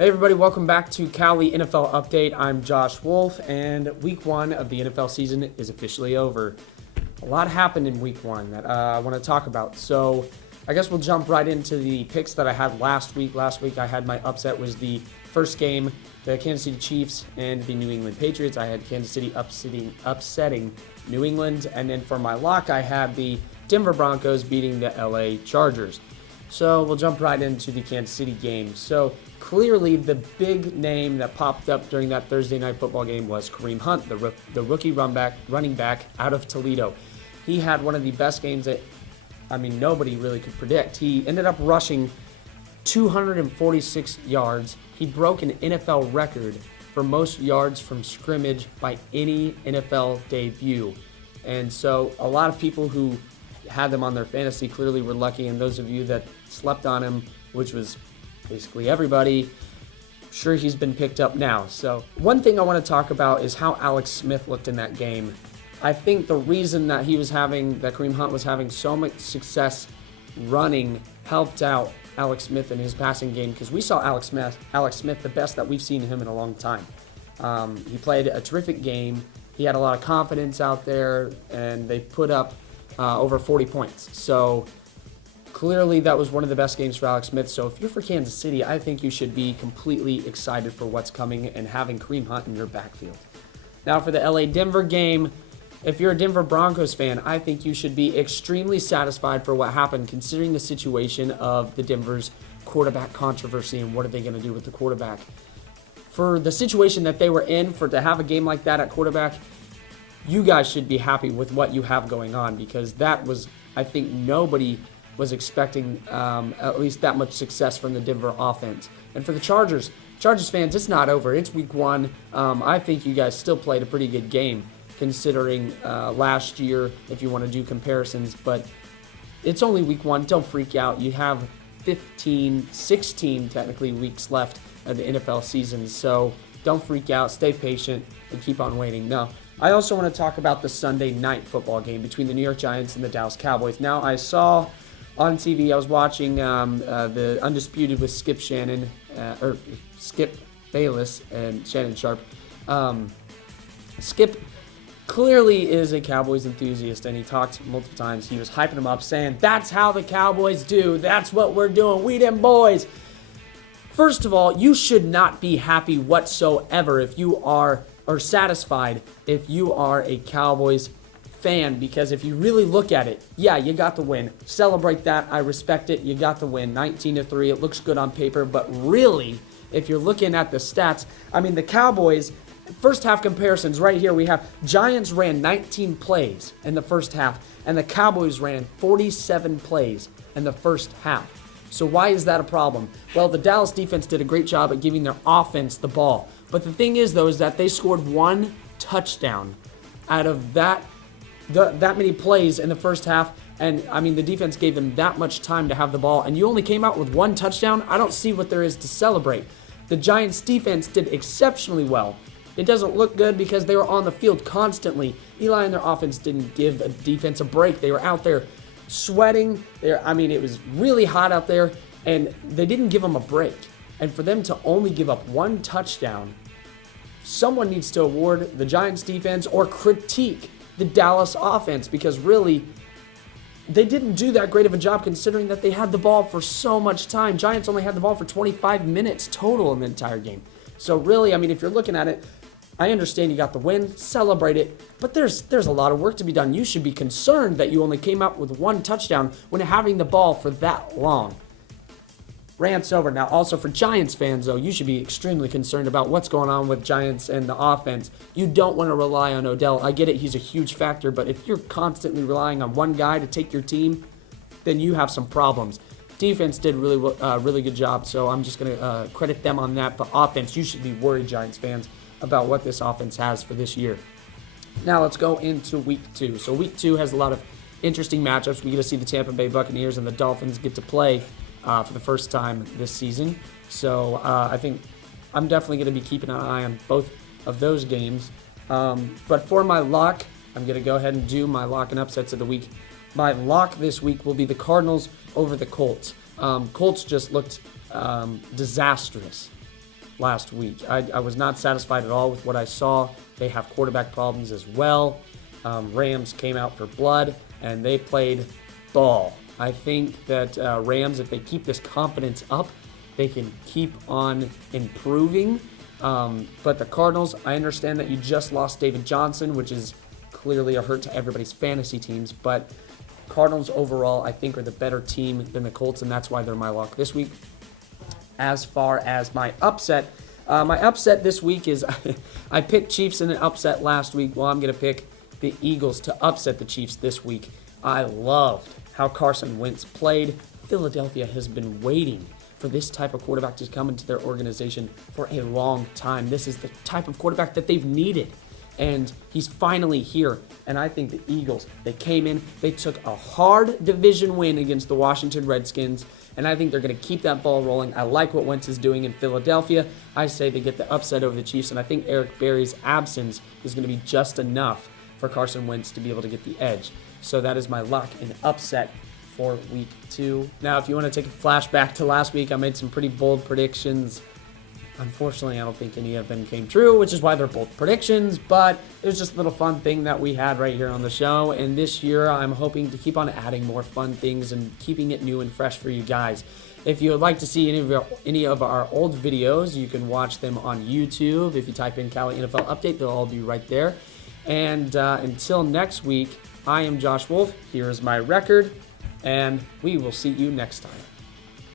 Hey everybody, welcome back to Cowley NFL Update. I'm Josh Wolf, and week one of the NFL season is officially over. A lot happened in week one that I want to talk about. So I guess we'll jump right into the picks that I had last week. Last week I had my upset was the first game, the Kansas City Chiefs and the New England Patriots. I had Kansas City upsetting New England, and then for my lock I had the Denver Broncos beating the LA Chargers. So we'll jump right into the Kansas City game. So clearly the big name that popped up during that Thursday night football game was Kareem Hunt, the rookie running back out of Toledo. He had one of the best games that, nobody really could predict. He ended up rushing 246 yards. He broke an NFL record for most yards from scrimmage by any NFL debut. And so a lot of people who had them on their fantasy clearly were lucky, and those of you that slept on him, which was basically everybody, sure, he's been picked up now. So one thing I want to talk about is how Alex Smith looked in that game. I think the reason that Kareem Hunt was having so much success running helped out Alex Smith in his passing game, because we saw Alex Smith the best that we've seen him in a long time. He played a terrific game. He had a lot of confidence out there, and they put up over 40 points. So clearly that was one of the best games for Alex Smith. So if you're for Kansas City, I think you should be completely excited for what's coming and having Kareem Hunt in your backfield. Now for the LA-Denver game, if you're a Denver Broncos fan, I think you should be extremely satisfied for what happened, considering the situation of the Denver's quarterback controversy and what are they going to do with the quarterback. For the situation that they were in, to have a game like that at quarterback, you guys should be happy with what you have going on, because that was, I think nobody was expecting at least that much success from the Denver offense. And for the Chargers fans, it's not over. It's week one. I think you guys still played a pretty good game considering last year, if you want to do comparisons, but it's only week one. Don't freak out. You have 16 technically weeks left of the NFL season, so don't freak out. Stay patient and keep on waiting. Now, I also want to talk about the Sunday night football game between the New York Giants and the Dallas Cowboys. Now, I saw on TV, I was watching the Undisputed with Skip Bayless and Shannon Sharp. Skip clearly is a Cowboys enthusiast, and he talked multiple times. He was hyping them up, saying, "That's how the Cowboys do. That's what we're doing. We them boys." First of all, you should not be happy whatsoever if you are, or satisfied if you are a Cowboys fan, because if you really look at it, yeah, you got the win. Celebrate that. I respect it. You got the win. 19-3. It looks good on paper, but really, if you're looking at the stats, the Cowboys, first half comparisons right here, we have Giants ran 19 plays in the first half, and the Cowboys ran 47 plays in the first half. So why is that a problem? Well, the Dallas defense did a great job at giving their offense the ball. But the thing is, though, is that they scored one touchdown out of that many plays in the first half. And, the defense gave them that much time to have the ball, and you only came out with one touchdown? I don't see what there is to celebrate. The Giants defense did exceptionally well. It doesn't look good because they were on the field constantly. Eli and their offense didn't give a defense a break. They were out there sweating. It was really hot out there, and they didn't give them a break. And for them to only give up one touchdown, someone needs to award the Giants defense or critique the Dallas offense, because really, they didn't do that great of a job considering that they had the ball for so much time. Giants only had the ball for 25 minutes total in the entire game. So really, if you're looking at it, I understand you got the win, celebrate it, but there's a lot of work to be done. You should be concerned that you only came out with one touchdown when having the ball for that long. Rant's over. Now, also for Giants fans, though, you should be extremely concerned about what's going on with Giants and the offense. You don't want to rely on Odell. I get it, he's a huge factor, but if you're constantly relying on one guy to take your team, then you have some problems. Defense did really good job, so I'm just going to credit them on that. But offense, you should be worried, Giants fans, about what this offense has for this year. Now let's go into week two. So week two has a lot of interesting matchups. We get to see the Tampa Bay Buccaneers and the Dolphins get to play for the first time this season. So I think I'm definitely going to be keeping an eye on both of those games. But for my lock, I'm going to go ahead and do my lock and upsets of the week. My lock this week will be the Cardinals over the Colts. Colts just looked disastrous. last week. I was not satisfied at all with what I saw. They have quarterback problems as well. Rams came out for blood, and they played ball. I think that Rams, if they keep this confidence up, they can keep on improving. But the Cardinals, I understand that you just lost David Johnson, which is clearly a hurt to everybody's fantasy teams. But Cardinals overall, I think, are the better team than the Colts, and that's why they're my lock this week. As far as my upset this week is I picked Chiefs in an upset last week. Well, I'm going to pick the Eagles to upset the Chiefs this week. I loved how Carson Wentz played. Philadelphia has been waiting for this type of quarterback to come into their organization for a long time. This is the type of quarterback that they've needed. And he's finally here. And I think the Eagles, they came in, they took a hard division win against the Washington Redskins. And I think they're going to keep that ball rolling. I like what Wentz is doing in Philadelphia. I say they get the upset over the Chiefs. And I think Eric Berry's absence is going to be just enough for Carson Wentz to be able to get the edge. So that is my luck in upset for week 2. Now, if you want to take a flashback to last week, I made some pretty bold predictions. Unfortunately, I don't think any of them came true, which is why they're bold predictions, but it was just a little fun thing that we had right here on the show. And this year, I'm hoping to keep on adding more fun things and keeping it new and fresh for you guys. If you would like to see any of our old videos, you can watch them on YouTube. If you type in Cowley NFL Update, they'll all be right there. And until next week, I am Josh Wolf. Here is my record, and we will see you next time.